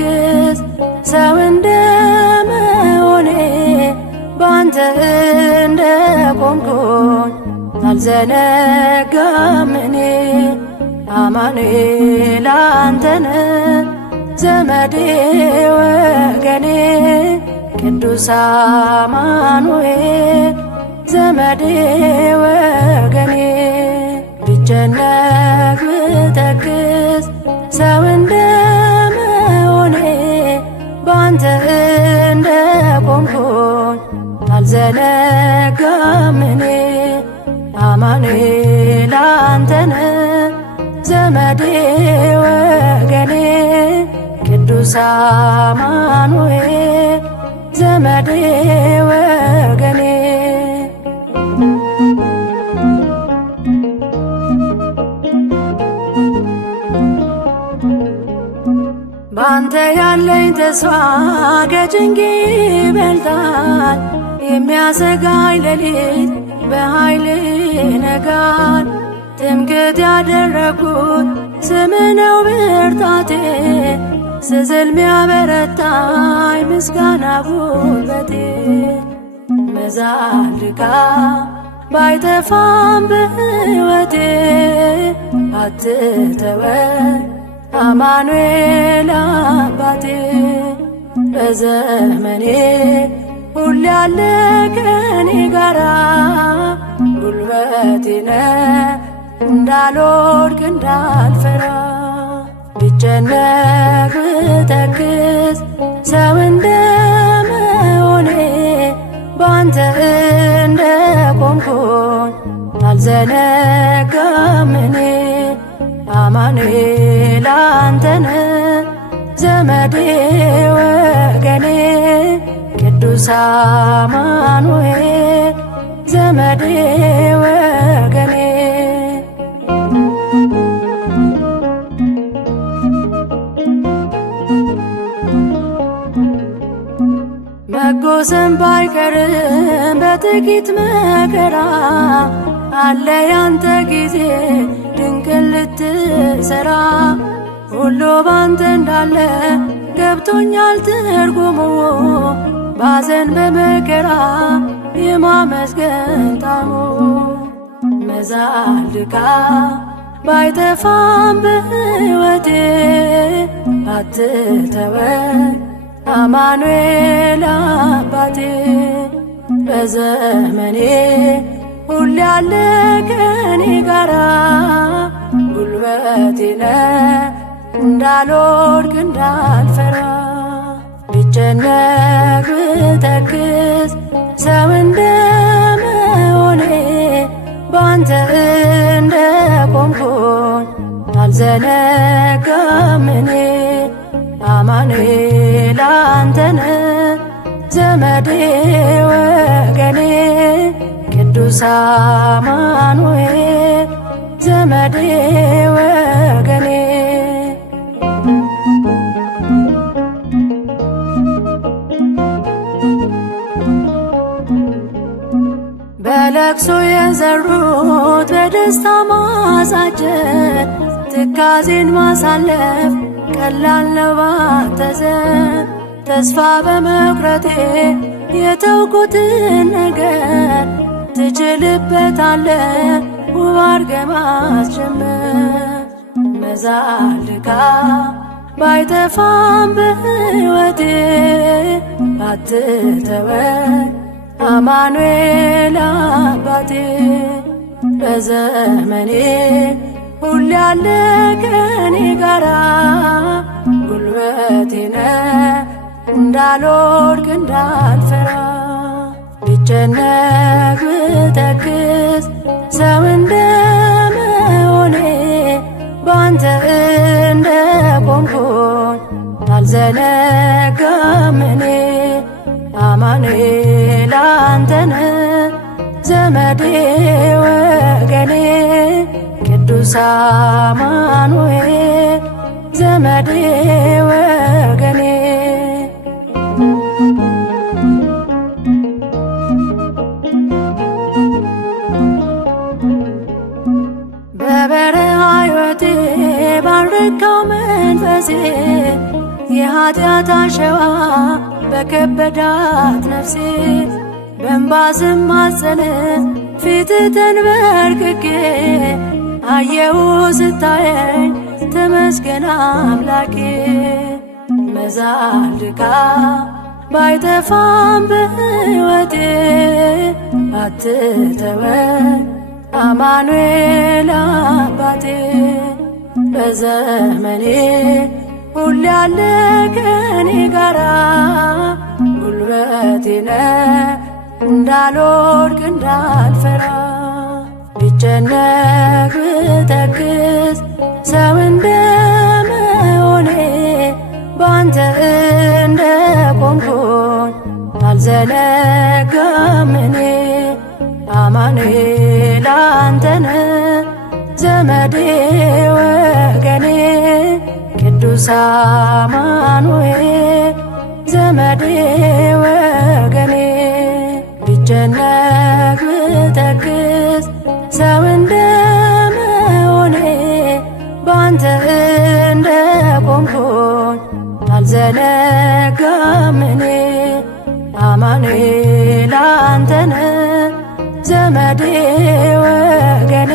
ብተክዝ ሰው እንደመሆኔ ባንተ እንደቆምኩኝ አልዘነጋም እኔ። አማኑኤል አንተነ ዘመዴ ወገኔ ቅዱስ አማኑኤል ዘመዴ ወገኔ ብጨነቅ ብተክዝ ሰው እንደመሆኔ ባንተ እንደቆምኩኝ አልዘነጋም እኔ። አማኑኤል አንተነ ዘመዴ ወገኔ ቅዱስ አማኑኤል ዘመዴ ወገኔ ባንተ ያለኝ ተስፋ ከጭንቅ ይበልጣል። የሚያሰጋኝ ሌሊት በኃይል ይነጋል። ትምክህት ያደረግኩት ስምህ ነው ብርታቴ፣ ስዝል ሚያበረታኝ ምስጋና ጉልበቴ። መዛልቃ ባይጠፋም በሕይወቴ አትተወኝ አማኑኤል አባቴ። በዘመኔ ሁሌ ያለ ከኔ ጋራ ጉልበቴ ነህ እንዳልወድቅ እንዳልፈራ። ብጨነቅ ብተክዝ ሰው እንደመሆኔ ባንተ እንደቆምኩኝ አልዘነጋም እኔ። አማኑኤል አንተነ ዘመዴ ወገኔ ቅዱስ አማኑኤል ዘመዴ ወገኔ መጎሰም ባይቀርም በጥቂት መከራ አለ ያንተ ጊዜ ድንቅን ልትሰራ። ሁሉ ባንተ እንዳለ ገብቶኛል ትርጉሙ፣ ባዘን በመከራ የማመስገን ጣዕሙ። መዛልቃ ባይጠፋም በሕይወቴ አትተወኝ አማኑኤል አባቴ። በዘመኔ ሁሌ ያለ ከኔ ጋራ ጉልበቴ ነህ እንዳልወድቅ እንዳልፈራ። ብጨነቅ ብተክዝ ሰው እንደመሆኔ ባንተ እንደቆምኩኝ አልዘነጋም እኔ። አማኑኤል አንተነ ዘመዴ ወገኔ ቅዱስ አማኑኤል ዘመዴ ወገኔ በለቅሶ የዘሩት በደስታ ማሳጨድ፣ ትካዜን ማሳለፍ ቀላል ነው ባንተ ዘንድ። ተስፋ በመቁረጤ የተውኩትን ነገር ትችልበታለህ ውብ አድርገህ ማስጀመር። መዛልቃ ባይጠፋም በሕይወቴ አትተወኝ አማኑኤል አባቴ። በዘመኔ ሁሌ ያለ ከኔ ጋራ ጉልበቴ ነህ እንዳልወድቅ እንዳልፈራ። ብጨነቅ ብተክዝ ሰው እንደመሆኔ ባንተ እንደቆምኩኝ አልዘነጋም እኔ። አማኑኤል አንተነ ዘመዴ ወገኔ ቅዱስ አማኑኤል ዘመዴ ወገኔ በበረሃ ሕይወቴ ባረካው መንፈሴ የኃጢአት አሸዋ በከበዳት ነፍሴ በእንባ ስማጸን ፊት ተንበርክኬ አየሁ ስታየኝ ተመስገን አምላኬ። መዛል ድካም ባይጠፋም በሕይወቴ አትተወኝ አማኑኤል አባቴ። በዘመኔ ሁሌ ያለ ከኔ ጋራ ጉልበቴ ነህ እንዳልወድቅ እንዳልፈራ። ብጨነቅ ብተክዝ ሰው እንደመሆኔ ባንተ እንደቆምኩኝ አልዘነጋም እኔ። አማኑኤል አንተነህ ዘመዴ ወገኔ ቅዱስ አማኑኤል ዘመዴ ወገኔ። ብጨነቅ ብተክዝ ሰው እንደመሆኔ ባንተ እንደቆምኩኝ አልዘነጋም እኔ። አማኑኤል አንተነህ ዘመዴ ወገኔ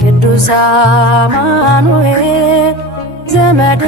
ቅዱስ አማኑኤል ዘመዴ